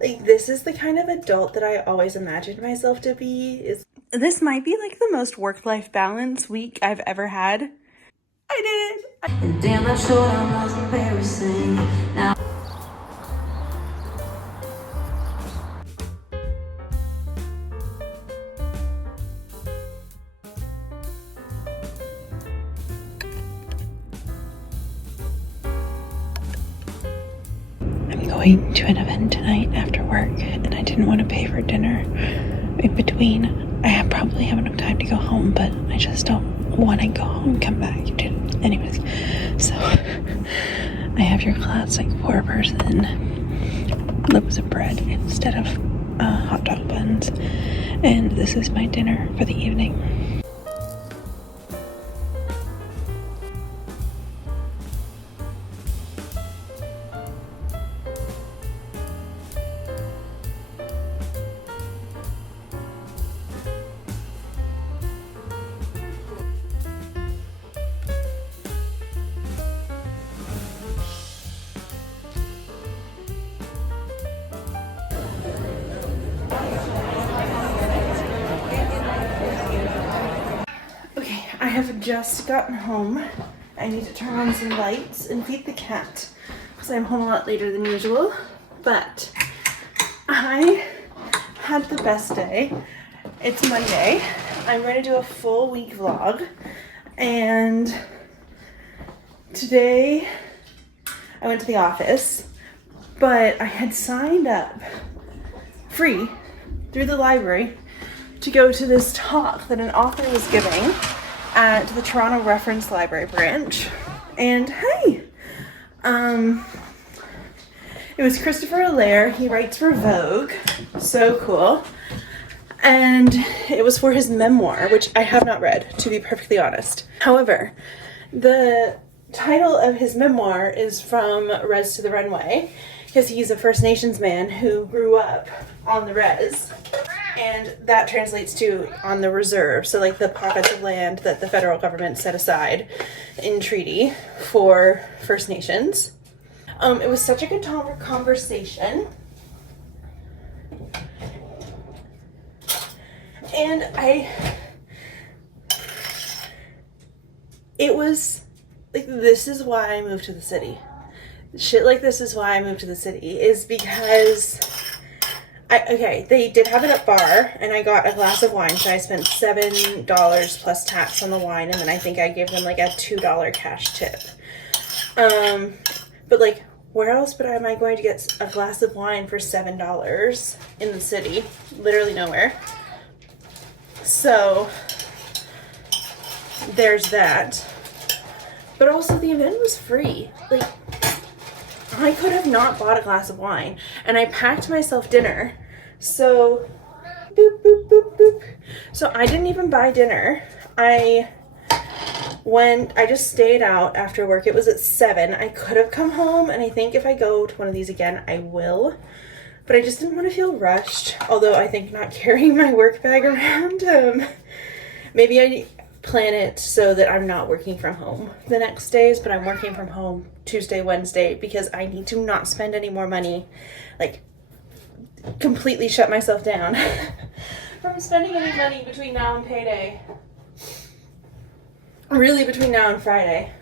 Like, this is the kind of adult that I always imagined myself to be. This might be like the most work-life balance week I've ever had. I did it! And damn, that showdown was embarrassing. Now I'm going to an event tonight after work, and I didn't want to pay for dinner in between. I probably have enough time to go home, but I just don't want to go home and come back. Anyways, so I have your classic 4-person loaves of bread instead of hot dog buns, and this is my dinner for the evening. I have just gotten home. I need to turn on some lights and feed the cat because I'm home a lot later than usual. But I had the best day. It's Monday. I'm going to do a full week vlog. And today I went to the office, but I had signed up free through the library to go to this talk that an author was giving at the Toronto Reference Library branch. And hey, it was Christopher Allaire. He writes for Vogue. So cool. And it was for his memoir, which I have not read, to be perfectly honest. However, the title of his memoir is From Res to the Runway, because he's a First Nations man who grew up on the res. And that translates to on the reserve, so like the pockets of land that the federal government set aside in treaty for First Nations. It was such a good conversation. And it was like, this is why I moved to the city. Shit like this is why I moved to the city, is because they did have it at bar, and I got a glass of wine, so I spent $7 plus tax on the wine, and then I think I gave them like a $2 cash tip. But like, where else am I going to get a glass of wine for $7 in the city? Literally nowhere. So there's that. But also the event was free. Like, I could have not bought a glass of wine, and I packed myself dinner. So, boop, boop, boop, boop. So I didn't even buy dinner. I just stayed out after work. It was at 7. I could have come home, and I think if I go to one of these again, I will. But I just didn't want to feel rushed. Although I think not carrying my work bag around, maybe I plan it so that I'm not working from home the next days, but I'm working from home Tuesday, Wednesday, because I need to not spend any more money, like completely shut myself down from spending any money between now and payday. Really between now and Friday.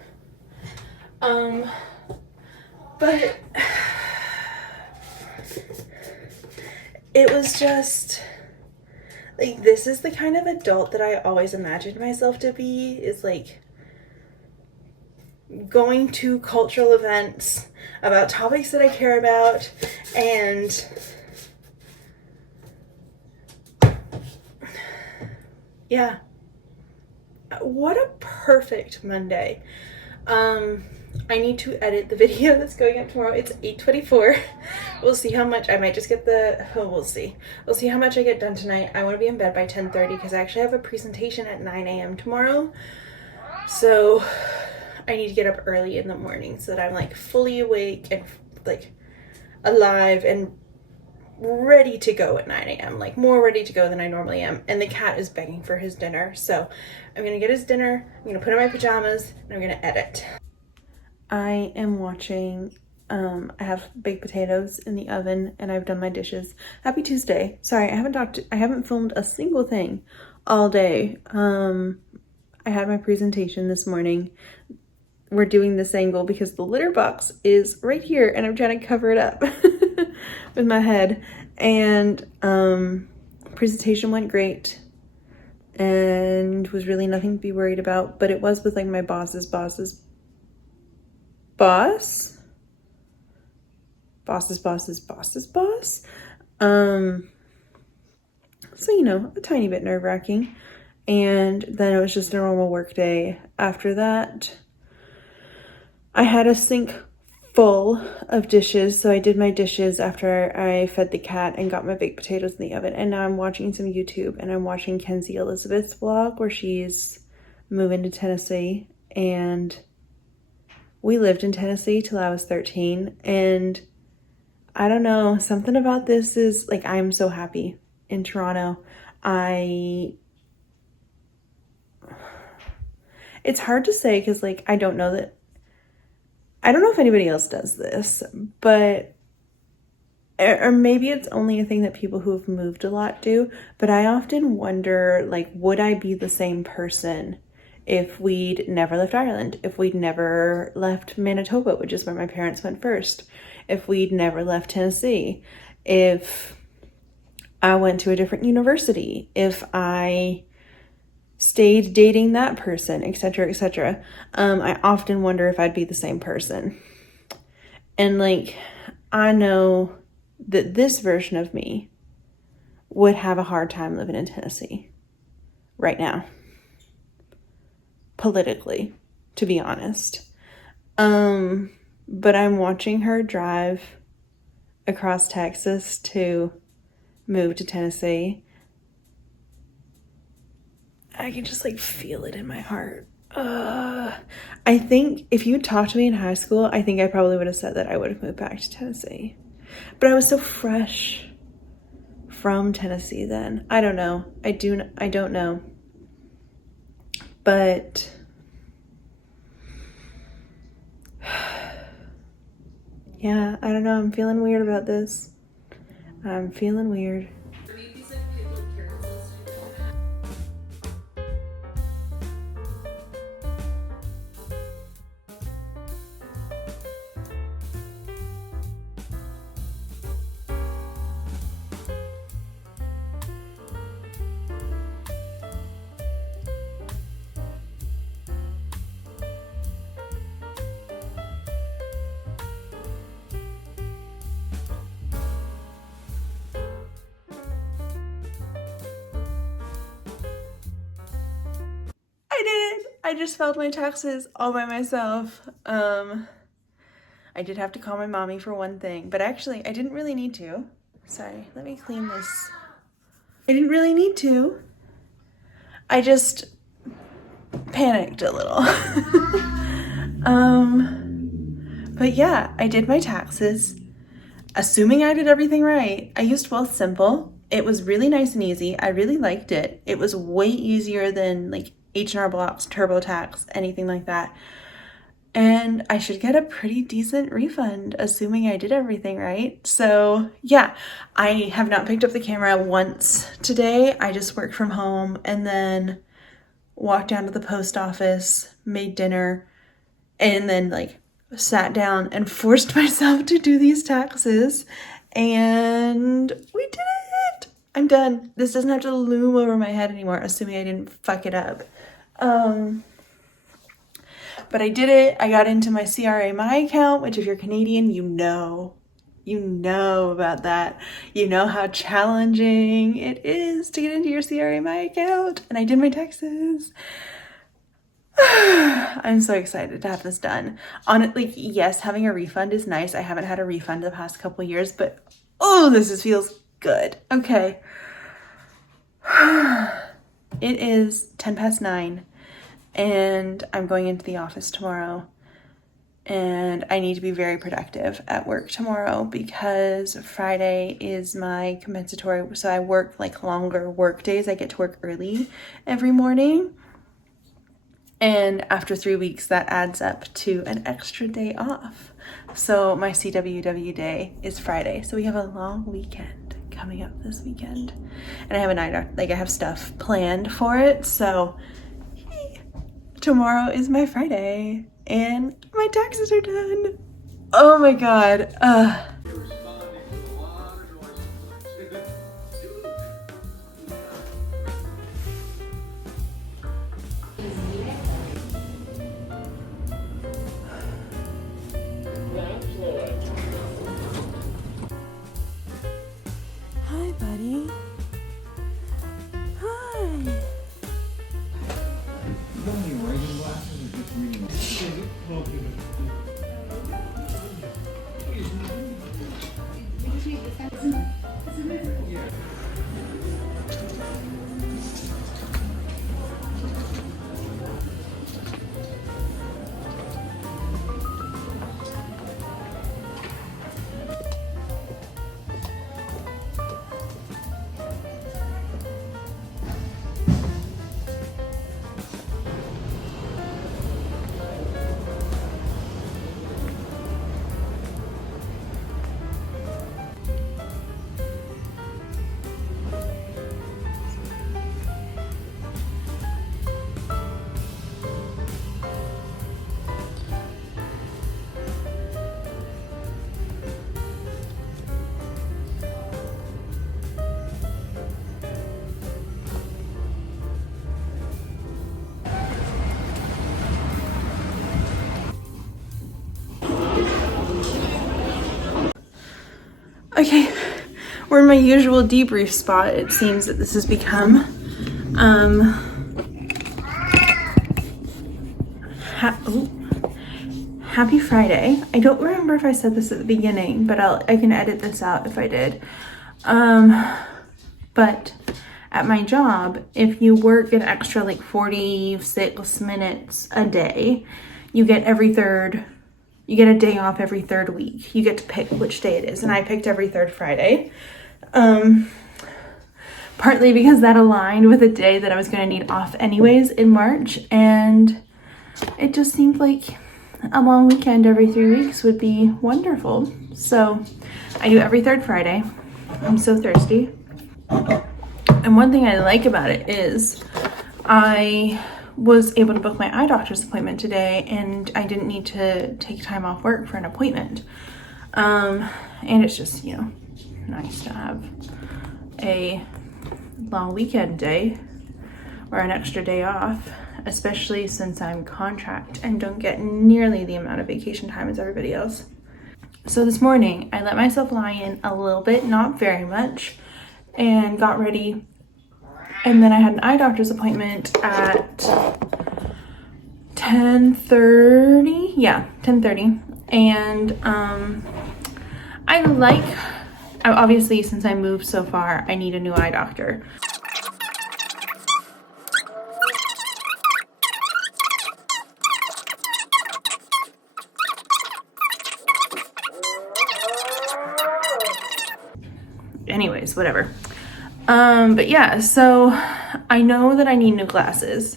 But it was just like, this is the kind of adult that I always imagined myself to be, is like going to cultural events about topics that I care about, and yeah, what a perfect Monday. I need to edit the video that's going up tomorrow. It's 8:24. We'll see how much. I might just get we'll see. We'll see how much I get done tonight. I want to be in bed by 10:30 because I actually have a presentation at 9 a.m. tomorrow. So I need to get up early in the morning so that I'm like fully awake and like alive and ready to go at 9 a.m. Like more ready to go than I normally am. And the cat is begging for his dinner. So I'm going to get his dinner. I'm going to put on my pajamas and I'm going to edit. I am watching I have baked potatoes in the oven and I've done my dishes. Happy Tuesday. Sorry, I haven't filmed a single thing all day. I had my presentation this morning. We're doing this angle because the litter box is right here and I'm trying to cover it up with my head. And presentation went great and was really nothing to be worried about, but it was with like my boss's boss. So, you know, a tiny bit nerve-wracking. And then it was just a normal work day. After that, I had a sink full of dishes. So I did my dishes after I fed the cat and got my baked potatoes in the oven. And now I'm watching some YouTube and I'm watching Kenzie Elizabeth's vlog where she's moving to Tennessee. And we lived in Tennessee till I was 13. And I don't know, something about this is like, I'm so happy in Toronto. It's hard to say because like, I don't know if anybody else does this, but, or maybe it's only a thing that people who have moved a lot do, but I often wonder, like, would I be the same person if we'd never left Ireland, if we'd never left Manitoba, which is where my parents went first, if we'd never left Tennessee, if I went to a different university, if I stayed dating that person, etc., etc. I often wonder if I'd be the same person. And like, I know that this version of me would have a hard time living in Tennessee right now, politically, to be honest. But I'm watching her drive across Texas to move to Tennessee. I can just like feel it in my heart. I think if you talked to me in high school, I think I probably would have said that I would have moved back to Tennessee. But I was so fresh from Tennessee then. I don't know. I don't know. But yeah, I don't know. I'm feeling weird about this. I'm feeling weird. I did it! I just filed my taxes all by myself. I did have to call my mommy for one thing, but actually I didn't really need to. Sorry, let me clean this. I didn't really need to. I just panicked a little. But yeah, I did my taxes. Assuming I did everything right. I used Wealth Simple. It was really nice and easy. I really liked it. It was way easier than like H&R Block's TurboTax, anything like that. And I should get a pretty decent refund, assuming I did everything right. So yeah, I have not picked up the camera once today. I just worked from home and then walked down to the post office, made dinner, and then like sat down and forced myself to do these taxes. And we did it! I'm done. This doesn't have to loom over my head anymore, assuming I didn't fuck it up. But I did it. I got into my CRA My account, which if you're Canadian, you know about that. You know how challenging it is to get into your CRA My account. And I did my taxes. I'm so excited to have this done. Like, yes, having a refund is nice. I haven't had a refund the past couple years, but oh, this feels good. Okay. It is 9:10 and I'm going into the office tomorrow and I need to be very productive at work tomorrow because Friday is my compensatory. So I work like longer work days. I get to work early every morning. And after 3 weeks, that adds up to an extra day off. So my CWW day is Friday. So we have a long weekend coming up this weekend. And I have a night, like I have stuff planned for it. So tomorrow is my Friday and my taxes are done. Oh my God. Hi, buddy. Hi. Okay, we're in my usual debrief spot. It seems that this has become. Happy Friday. I don't remember if I said this at the beginning, but I can edit this out if I did. But at my job, if you work an extra like 46 minutes a day, you get you get a day off every third week. You get to pick which day it is. And I picked every third Friday. Partly because that aligned with a day that I was going to need off anyways in March. And it just seemed like a long weekend every 3 weeks would be wonderful. So I do every third Friday. I'm so thirsty. And one thing I like about it is I was able to book my eye doctor's appointment today and I didn't need to take time off work for an appointment. And it's just, you know, nice to have a long weekend day or an extra day off, especially since I'm contract and don't get nearly the amount of vacation time as everybody else. So this morning I let myself lie in a little bit, not very much, and got ready. And then I had an eye doctor's appointment at 10:30. Yeah, 10:30. And obviously since I moved so far, I need a new eye doctor. Anyways, whatever. But yeah, so I know that I need new glasses.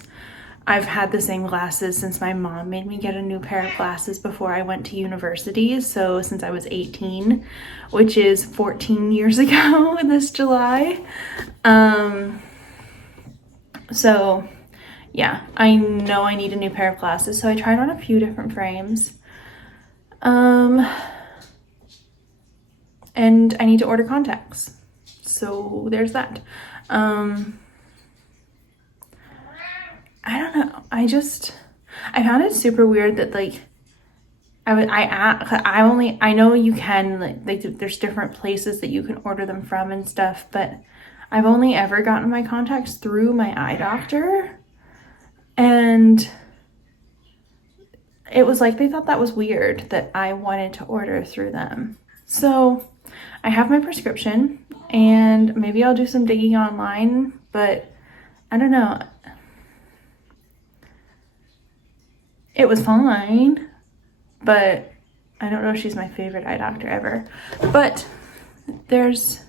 I've had the same glasses since my mom made me get a new pair of glasses before I went to university. So since I was 18, which is 14 years ago this July. So yeah, I know I need a new pair of glasses. So I tried on a few different frames. And I need to order contacts. So there's that. I don't know. I found it super weird that like I know you can like there's different places that you can order them from and stuff, but I've only ever gotten my contacts through my eye doctor, and it was like they thought that was weird that I wanted to order through them. So I have my prescription and maybe I'll do some digging online, but I don't know. It was fine, but I don't know if she's my favorite eye doctor ever. But there's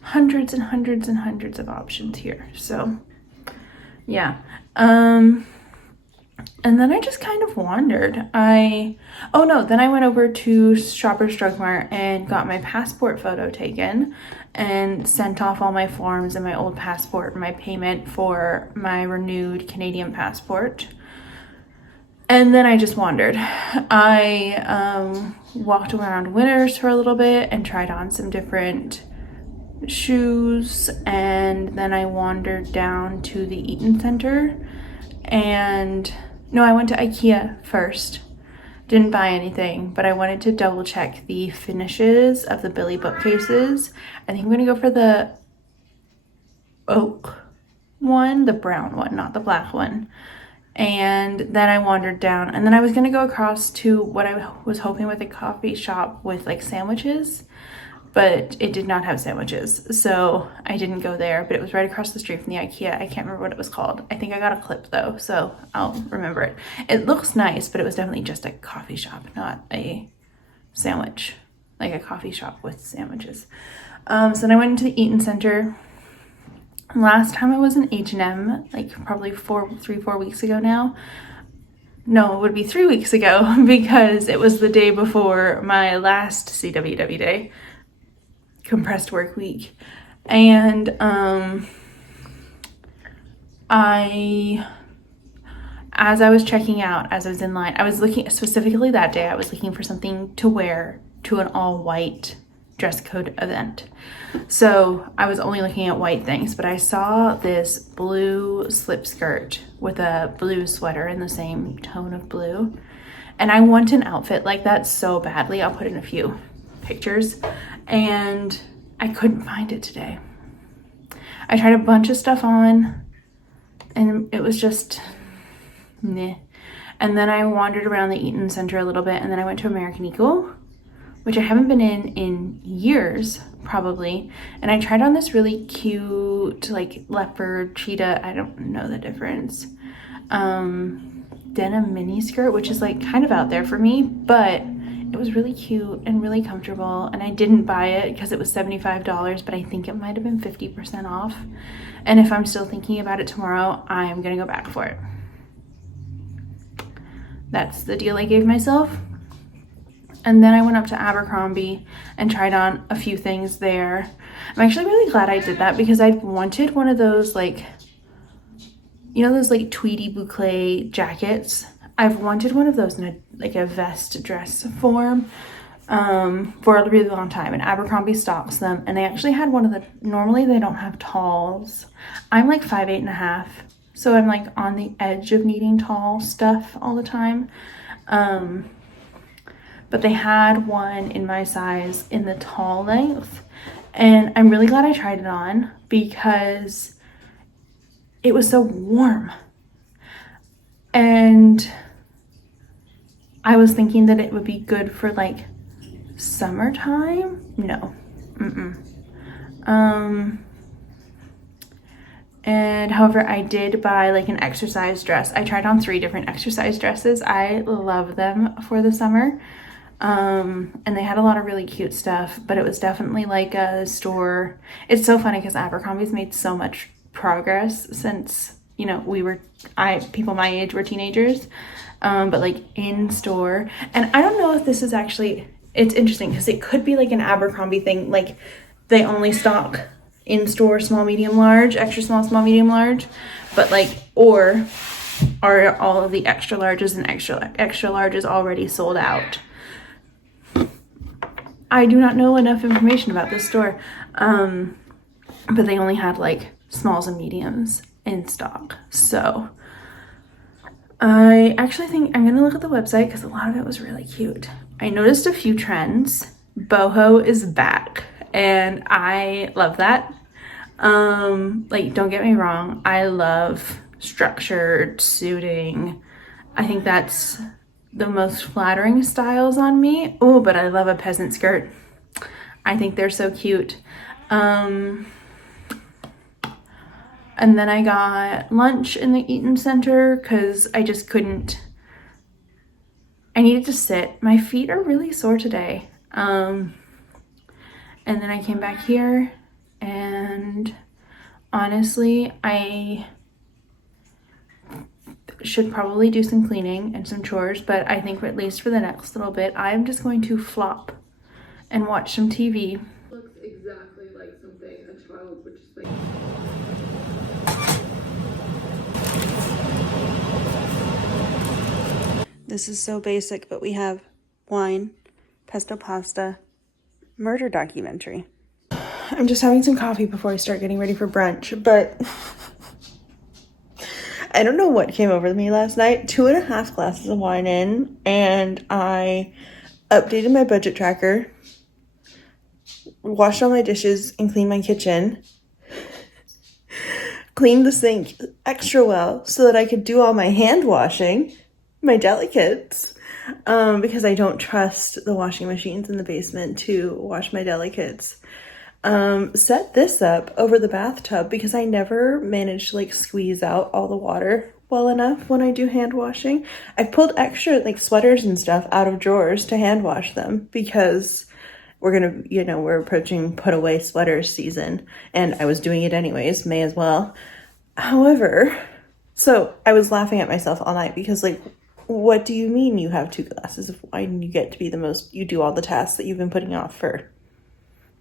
hundreds and hundreds and hundreds of options here. So yeah. And then I just kind of wandered. Then I went over to Shoppers Drug Mart and got my passport photo taken and sent off all my forms and my old passport and my payment for my renewed Canadian passport. And then I just wandered. I walked around Winners for a little bit and tried on some different shoes, and then I wandered down to the Eaton Center I went to IKEA first. Didn't buy anything, but I wanted to double check the finishes of the Billy bookcases. I think I'm gonna go for the oak one, the brown one, not the black one. And then I wandered down, and then I was gonna go across to what I was hoping with a coffee shop with like sandwiches, but it did not have sandwiches, so I didn't go there. But it was right across the street from the IKEA. I can't remember what it was called. I think I got a clip though, so I'll remember it. It looks nice, but it was definitely just a coffee shop, not a sandwich, like a coffee shop with sandwiches. So then I went into the Eaton Center. Last time I was in H&M, like probably 4 weeks ago now. No, it would be 3 weeks ago because it was the day before my last CWW day. Compressed work week. And as I was checking out, as I was in line, I was looking specifically that day, I was looking for something to wear to an all white dress code event. So I was only looking at white things, but I saw this blue slip skirt with a blue sweater in the same tone of blue. And I want an outfit like that so badly. I'll put in a few pictures, and I couldn't find it today. I tried a bunch of stuff on and it was just meh. And then I wandered around the Eaton Center a little bit, and then I went to American Eagle, which I haven't been in years probably. And I tried on this really cute like leopard cheetah, I don't know the difference, denim mini skirt, which is like kind of out there for me, but it was really cute and really comfortable. And I didn't buy it because it was $75, but I think it might have been 50% off. And if I'm still thinking about it tomorrow, I'm gonna go back for it. That's the deal I gave myself. And then I went up to Abercrombie and tried on a few things there. I'm actually really glad I did that because I wanted one of those, like, you know, those like tweedy boucle jackets. I've wanted one of those in a vest dress form for a really long time, and Abercrombie stocks them. And they actually had one of the, normally they don't have talls. I'm like 5'8.5", so I'm like on the edge of needing tall stuff all the time. But they had one in my size in the tall length, and I'm really glad I tried it on because it was so warm. And I was thinking that it would be good for like summertime. No. And however, I did buy like an exercise dress. I tried on 3 different exercise dresses. I love them for the summer. And they had a lot of really cute stuff, but it was definitely like a store. It's so funny because Abercrombie's made so much progress since, you know, people my age were teenagers, but like in store. And I don't know if this is actually, it's interesting because it could be like an Abercrombie thing. Like they only stock in store small, medium, large, extra small, medium, large, but like, or are all of the extra larges and extra larges already sold out? I do not know enough information about this store, but they only had like smalls and mediums in stock. So I actually think I'm gonna look at the website because a lot of it was really cute. I noticed a few trends. Boho is back, and I love that. Like, don't get me wrong, I love structured suiting. I think that's the most flattering styles on me. Oh, but I love a peasant skirt. I think they're so cute. And then I got lunch in the Eaton Center because I just couldn't, I needed to sit. My feet are really sore today. And then I came back here, and honestly, should probably do some cleaning and some chores, but I think at least for the next little bit, I'm just going to flop and watch some TV. Looks exactly like something a child would just like. This is so basic, but we have wine, pesto pasta, murder documentary. I'm just having some coffee before I start getting ready for brunch, but I don't know what came over me last night. 2.5 glasses of wine in, and I updated my budget tracker, washed all my dishes, and cleaned my kitchen. Cleaned the sink extra well so that I could do all my hand washing, my delicates, because I don't trust the washing machines in the basement to wash my delicates. Set this up over the bathtub because I never manage to like squeeze out all the water well enough when I do hand washing. I've pulled extra like sweaters and stuff out of drawers to hand wash them because we're approaching put away sweaters season, and I was doing it anyways, may as well. However, so I was laughing at myself all night because like, what do you mean you have 2 glasses of wine and you get to be you do all the tasks that you've been putting off for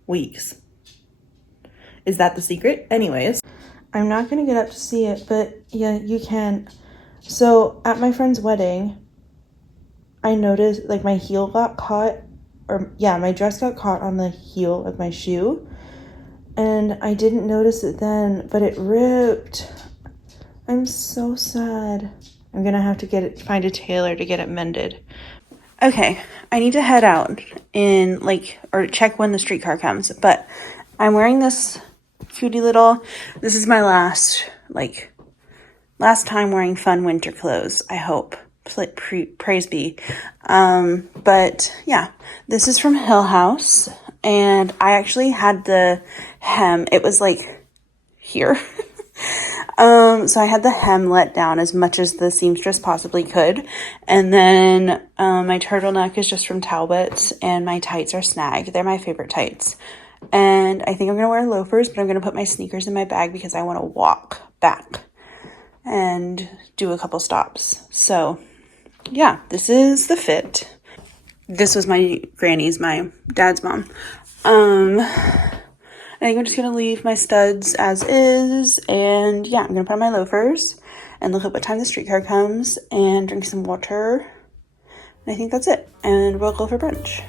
weeks? Is that the secret? Anyways, I'm not going to get up to see it, but yeah, you can. So at my friend's wedding, I noticed like my heel got caught, my dress got caught on the heel of my shoe. And I didn't notice it then, but it ripped. I'm so sad. I'm going to have to find a tailor to get it mended. Okay, I need to head out or check when the streetcar comes, but I'm wearing this this is my last time wearing fun winter clothes, I hope. Praise be. But yeah, this is from Hill House, and I actually had the hem, it was like here. So I had the hem let down as much as the seamstress possibly could. And then my turtleneck is just from Talbot's, and my tights are Snag. They're my favorite tights. And I think I'm going to wear loafers, but I'm going to put my sneakers in my bag because I want to walk back and do a couple stops. So yeah, this is the fit. This was my granny's, my dad's mom. I think I'm just going to leave my studs as is, and yeah, I'm going to put on my loafers and look at what time the streetcar comes and drink some water. And I think that's it, and we'll go for brunch.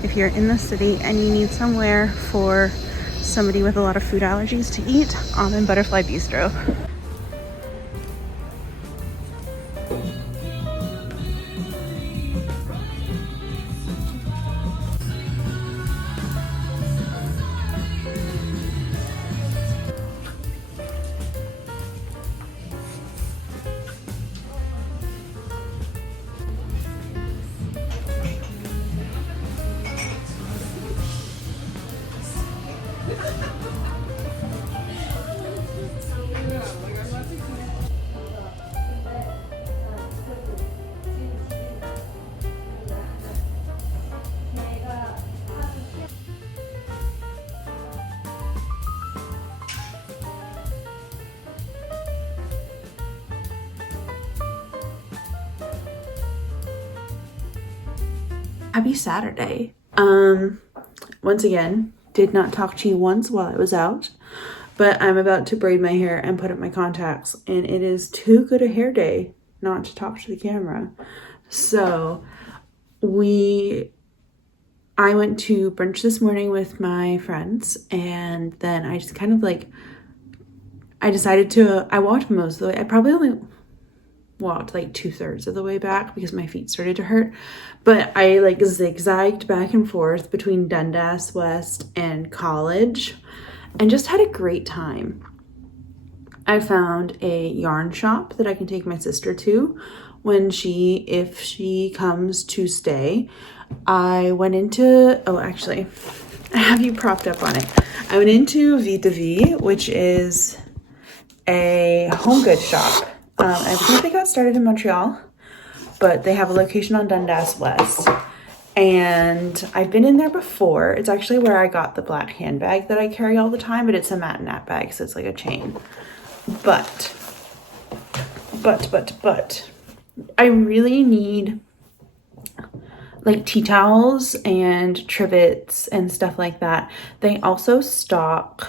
If you're in the city and you need somewhere for somebody with a lot of food allergies to eat, Almond Butterfly Bistro. Happy Saturday. Once again, did not talk to you once while I was out, but I'm about to braid my hair and put up my contacts, and it is too good a hair day not to talk to the camera. So I went to brunch this morning with my friends, and then I just kind of I walked most of the way. I probably only walked like 2/3 of the way back because my feet started to hurt, but I zigzagged back and forth between Dundas West and College and just had a great time. I found a yarn shop that I can take my sister to if she comes to stay. I went into, oh, actually, I have you propped up on it. I went into Vita V, which is a home goods shop. I think they got started in Montreal, but they have a location on Dundas West. And I've been in there before. It's actually where I got the black handbag that I carry all the time, but it's a matte nap bag, so it's like a chain. But, I really need like tea towels and trivets and stuff like that. They also stock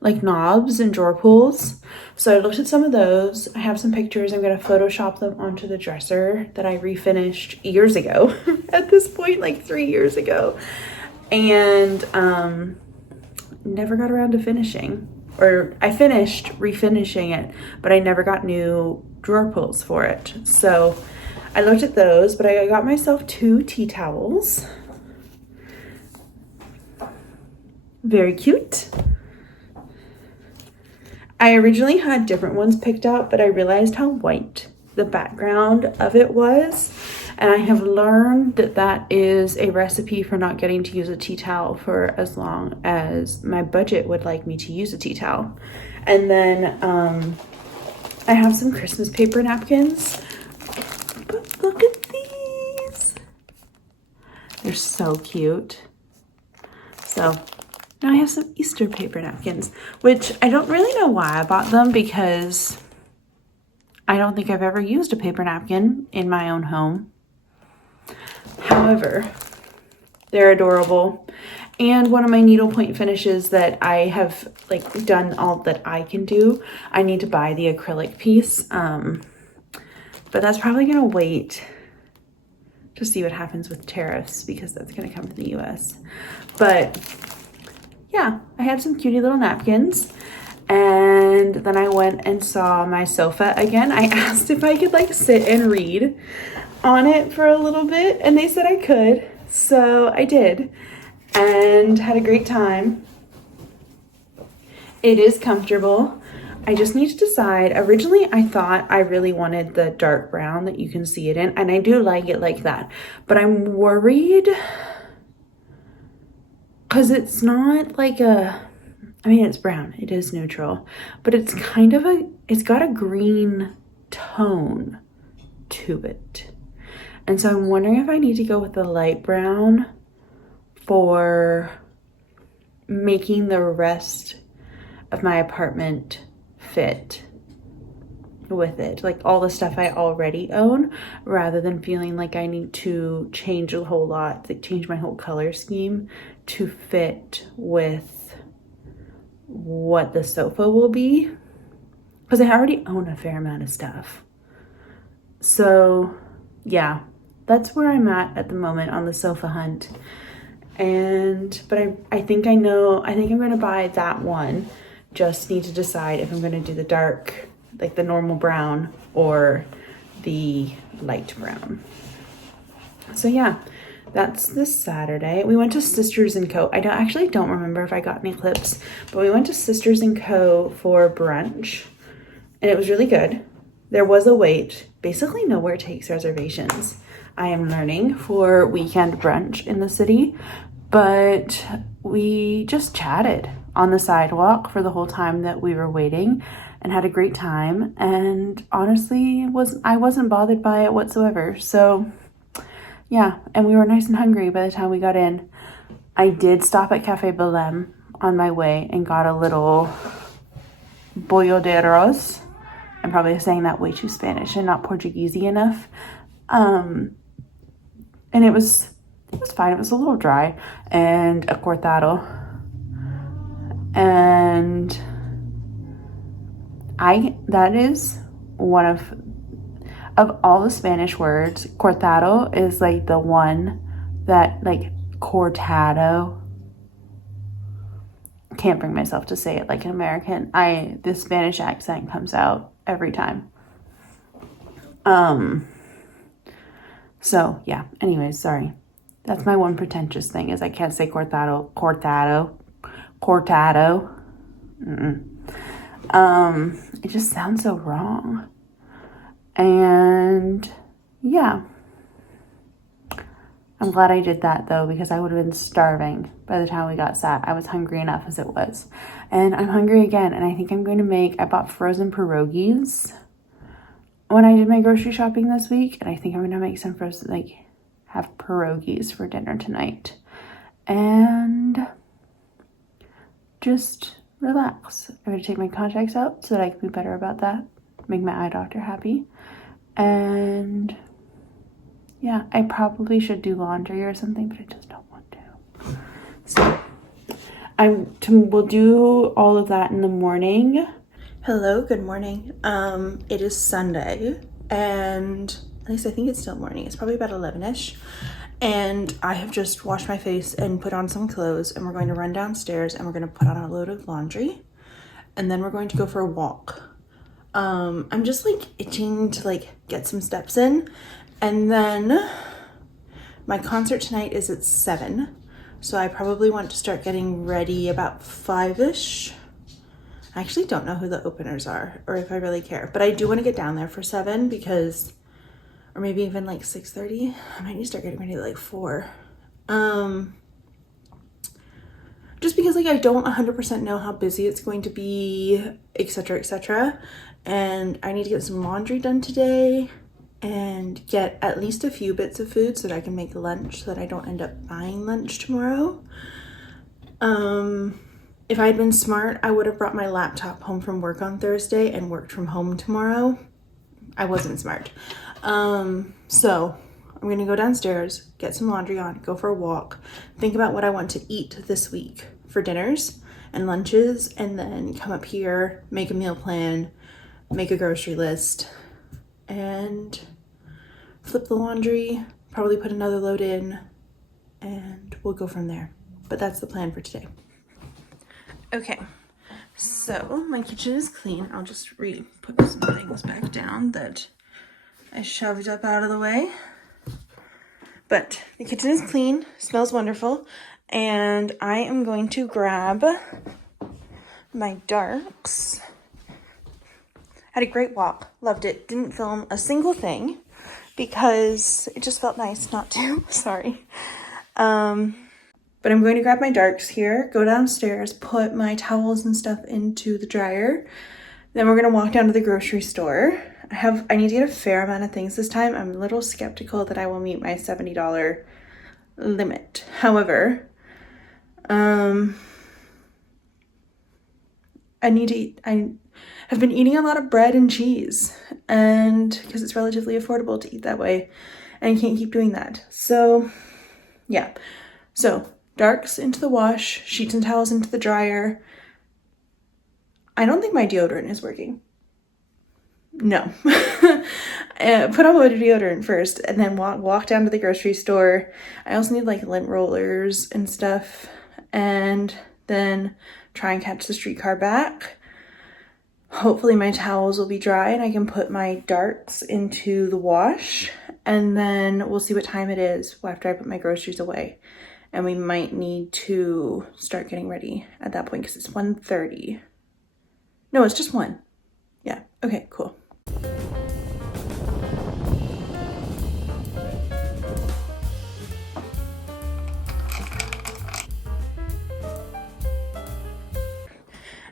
like knobs and drawer pulls. So I looked at some of those. I have some pictures. I'm going to Photoshop them onto the dresser that I refinished years ago. At this point, like 3 years ago. And never got around to finishing. Or I finished refinishing it, but I never got new drawer pulls for it. So I looked at those, but I got myself 2 tea towels. Very cute. I originally had different ones picked out, but I realized how white the background of it was. And I have learned that that is a recipe for not getting to use a tea towel for as long as my budget would like me to use a tea towel. And then I have some Christmas paper napkins. But look at these. They're so cute. So now I have some Easter paper napkins, which I don't really know why I bought them, because I don't think I've ever used a paper napkin in my own home. However, they're adorable. And one of my needlepoint finishes that I have like done all that I can do, I need to buy the acrylic piece. But that's probably gonna wait to see what happens with tariffs, because that's gonna come to the US. But yeah, I had some cutie little napkins. And then I went and saw my sofa again. I asked if I could like sit and read on it for a little bit, and they said I could. So I did and had a great time. It is comfortable. I just need to decide. Originally, I thought I really wanted the dark brown that you can see it in, and I do like it like that. But I'm worried because it's not like I mean, it's brown. It is neutral, but it's kind of it's got a green tone to it. And so I'm wondering if I need to go with the light brown for making the rest of my apartment fit with it, like all the stuff I already own, rather than feeling like I need to change a whole lot, like change my whole color scheme to fit with what the sofa will be, because I already own a fair amount of stuff. So yeah, that's where I'm at the moment on the sofa hunt. But I think I'm going to buy that one. Just need to decide if I'm going to do the dark, like the normal brown, or the light brown. So yeah, that's this Saturday. We went to Sisters & Co. I don't remember if I got any clips, but we went to Sisters & Co. for brunch, and it was really good. There was a wait. Basically nowhere takes reservations, I am learning, for weekend brunch in the city. But we just chatted on the sidewalk for the whole time that we were waiting and had a great time. And honestly, I wasn't bothered by it whatsoever. So yeah, and we were nice and hungry by the time we got in. I did stop at Cafe Belém on my way and got a little bollo de arroz. I'm probably saying that way too Spanish and not Portuguese-y enough. And it was fine. It was a little dry, and a cortado. And that is one of all the Spanish words, cortado is like the one that, like, cortado. Can't bring myself to say it like an American. The Spanish accent comes out every time. So yeah, anyways, sorry. That's my one pretentious thing, is I can't say cortado. It just sounds so wrong. And yeah, I'm glad I did that though, because I would have been starving by the time we got sat. I was hungry enough as it was. And I'm hungry again, and I think I'm going to I bought frozen pierogies when I did my grocery shopping this week, and I think I'm going to make some frozen, have pierogies for dinner tonight. And just relax. I'm going to take my contacts out so that I can be better about that. Make my eye doctor happy. And yeah, I probably should do laundry or something, but I just don't want to. So we'll do all of that in the morning. Hello, good morning. It is Sunday, and at least I think it's still morning. It's probably about 11ish. And I have just washed my face and put on some clothes, and we're going to run downstairs and we're going to put on a load of laundry, and then we're going to go for a walk. I'm just itching to get some steps in, and then my concert tonight is at 7, so I probably want to start getting ready about 5ish. I actually don't know who the openers are or if I really care, but I do want to get down there for 7 because, or maybe even 6:30. I might need to start getting ready at 4. Just because I don't 100% know how busy it's going to be, etc., etc. And I need to get some laundry done today and get at least a few bits of food so that I can make lunch, so that I don't end up buying lunch tomorrow. If I had been smart, I would have brought my laptop home from work on Thursday and worked from home tomorrow. I wasn't smart. So I'm gonna go downstairs, get some laundry on, go for a walk, think about what I want to eat this week for dinners and lunches, and then come up here, make a meal plan, make a grocery list, and flip the laundry, probably put another load in, and we'll go from there. But that's the plan for today. Okay, so my kitchen is clean. I'll just put some things back down that I shoved up out of the way. But the kitchen is clean, smells wonderful, and I am going to grab my darks. Had a great walk, loved it. Didn't film a single thing because it just felt nice not to. Sorry. But I'm going to grab my darks here, go downstairs, put my towels and stuff into the dryer. Then we're gonna walk down to the grocery store. I need to get a fair amount of things this time. I'm a little skeptical that I will meet my $70 limit. However, I have been eating a lot of bread and cheese, and because it's relatively affordable to eat that way, and I can't keep doing that. So yeah, so darks into the wash, sheets and towels into the dryer. I don't think my deodorant is working. No. Put on my deodorant first and then walk down to the grocery store. I also need lint rollers and stuff, and then try and catch the streetcar back. Hopefully my towels will be dry and I can put my darks into the wash, and then we'll see what time it is after I put my groceries away. And we might need to start getting ready at that point because it's 1:30. No, it's just 1. Yeah, okay, cool.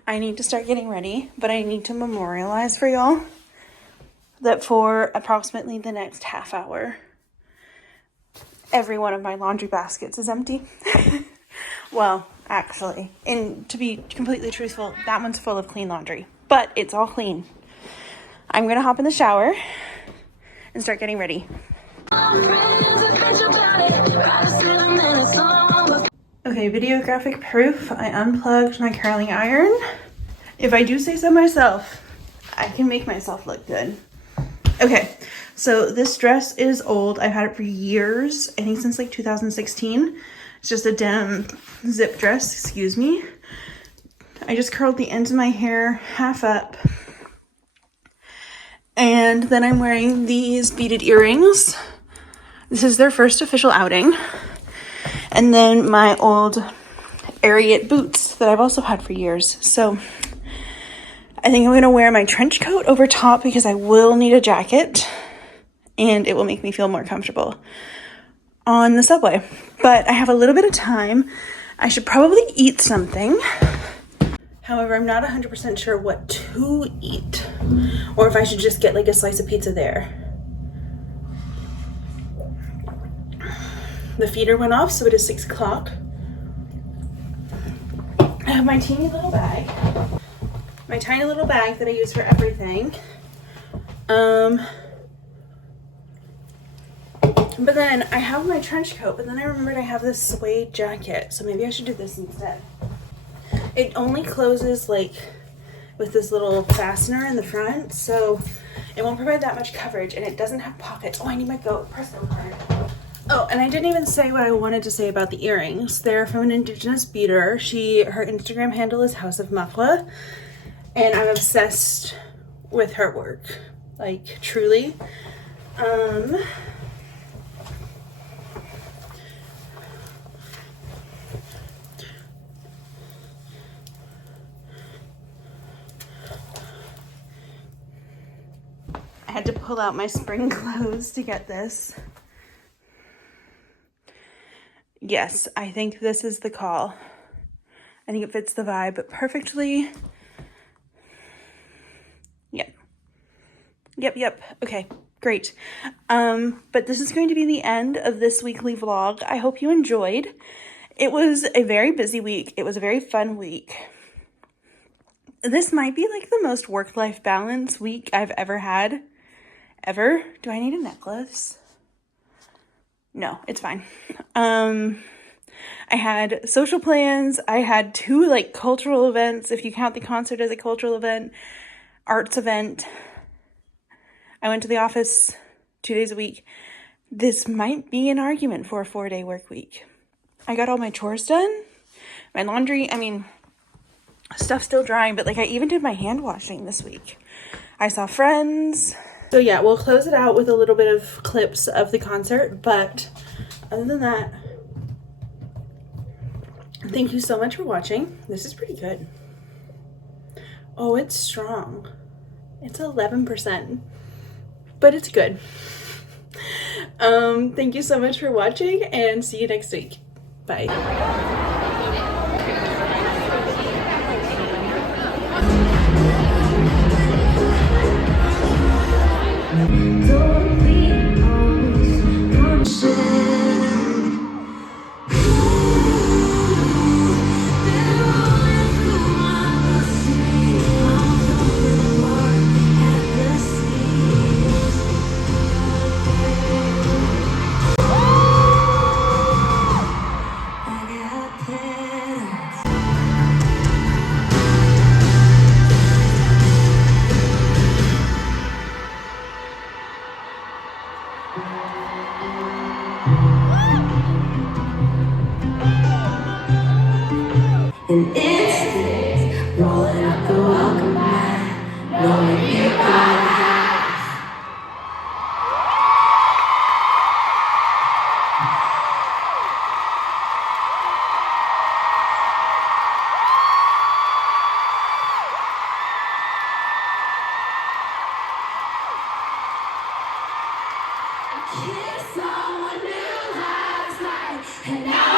I need to start getting ready, but I need to memorialize for y'all that for approximately the next half hour, every one of my laundry baskets is empty. Well, actually, and to be completely truthful, that one's full of clean laundry, but it's all clean. I'm gonna hop in the shower and start getting ready. Okay, videographic proof. I unplugged my curling iron. If I do say so myself, I can make myself look good. Okay, so this dress is old. I've had it for years. I think since 2016. It's just a denim zip dress, excuse me. I just curled the ends of my hair half up. And then I'm wearing these beaded earrings. This is their first official outing. And then my old Ariat boots that I've also had for years. So I think I'm gonna wear my trench coat over top because I will need a jacket and it will make me feel more comfortable on the subway. But I have a little bit of time. I should probably eat something. However, I'm not 100% sure what to eat or if I should just get like a slice of pizza there. The feeder went off, so it is 6 o'clock. I have my teeny little bag. My tiny little bag that I use for everything. But then I have my trench coat, but then I remembered I have this suede jacket, so maybe I should do this instead. It only closes like with this little fastener in the front, so it won't provide that much coverage, and it doesn't have pockets. Oh, I need my Presto card. Oh, and I didn't even say what I wanted to say about the earrings. They're from an indigenous beater. Her Instagram handle is House of Makwa, and I'm obsessed with her work, like truly. I had to pull out my spring clothes to get this. Yes, I think this is the call. I think it fits the vibe perfectly. Yep. Okay, great. But this is going to be the end of this weekly vlog. I hope you enjoyed. It was a very busy week. It was a very fun week. This might be like the most work-life balance week I've ever had. Ever? Do I need a necklace? No, it's fine. I had social plans. I had 2 like cultural events, if you count the concert as a cultural event, arts event. I went to the office 2 days a week. This might be an argument for a 4-day work week. I got all my chores done. My laundry, stuff's still drying, but like I even did my hand washing this week. I saw friends. So yeah, we'll close it out with a little bit of clips of the concert, but other than that, thank you so much for watching. This is pretty good. Oh, it's strong. It's 11%, but it's good. Thank you so much for watching and see you next week. Bye. And it's rolling up the welcome mat, knowing you gotta have. Kiss someone new last night, and now